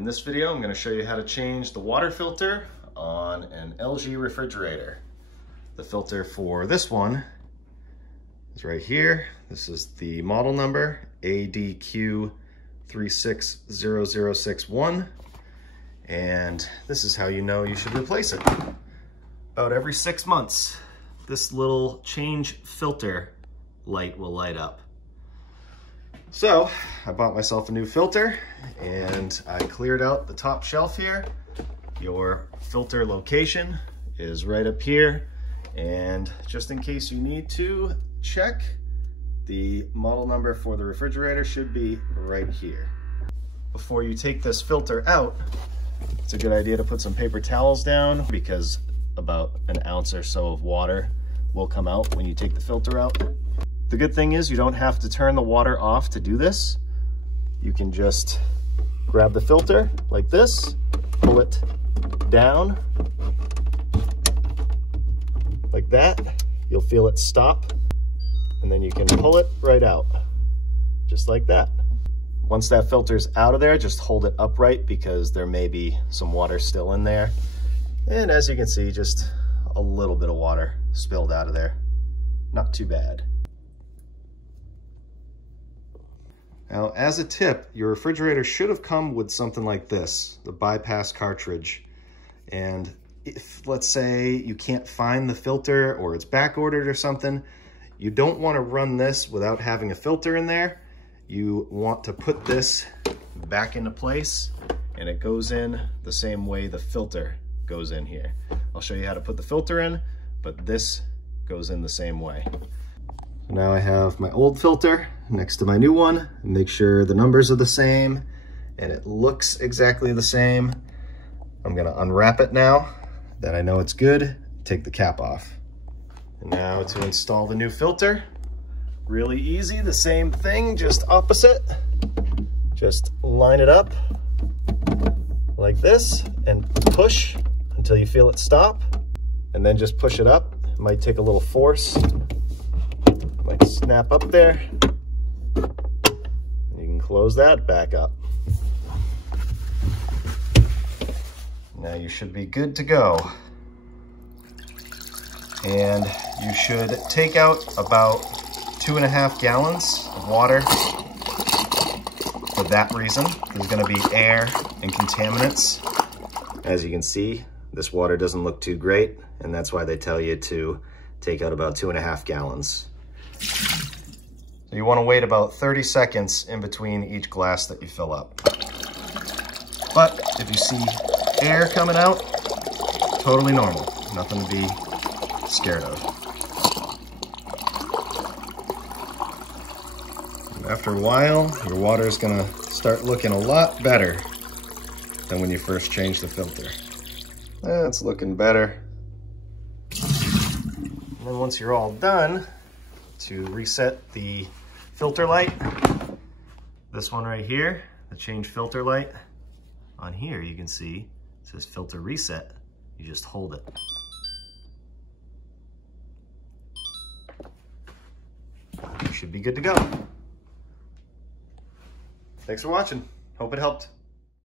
In this video, I'm going to show you how to change the water filter on an LG refrigerator. The filter for this one is right here. This is the model number, ADQ360061. And this is how you know you should replace it. About every 6 months, this little change filter light will light up. So I bought myself a new filter and I cleared out the top shelf here. Your filter location is right up here. And just in case you need to check, the model number for the refrigerator should be right here. Before you take this filter out, it's a good idea to put some paper towels down because about an ounce or so of water will come out when you take the filter out. The good thing is you don't have to turn the water off to do this. You can just grab the filter like this, pull it down like that. You'll feel it stop, and then you can pull it right out, just like that. Once that filter's out of there, just hold it upright because there may be some water still in there. And as you can see, just a little bit of water spilled out of there. Not too bad. Now, as a tip, your refrigerator should have come with something like this, the bypass cartridge. And if, let's say, you can't find the filter or it's back ordered or something, you don't want to run this without having a filter in there. You want to put this back into place, and it goes in the same way the filter goes in here. I'll show you how to put the filter in, but this goes in the same way. So now I have my old filter next to my new one. Make sure the numbers are the same and it looks exactly the same. I'm gonna unwrap it now that I know it's good. Take the cap off. And now to install the new filter. Really easy, the same thing, just opposite. Just line it up like this and push until you feel it stop. And then just push it up. It might take a little force. Might snap up there. You can close that back up. Now you should be good to go. And you should take out about 2.5 gallons of water for that reason. There's going to be air and contaminants. As you can see, this water doesn't look too great, and that's why they tell you to take out about 2.5 gallons. So you want to wait about 30 seconds in between each glass that you fill up. But if you see air coming out, totally normal. Nothing to be scared of. And after a while, your water is going to start looking a lot better than when you first changed the filter. It's looking better. And then once you're all done, to reset the filter light, this one right here, the change filter light, on here you can see it says filter reset. You just hold it. You should be good to go. Thanks for watching. Hope it helped.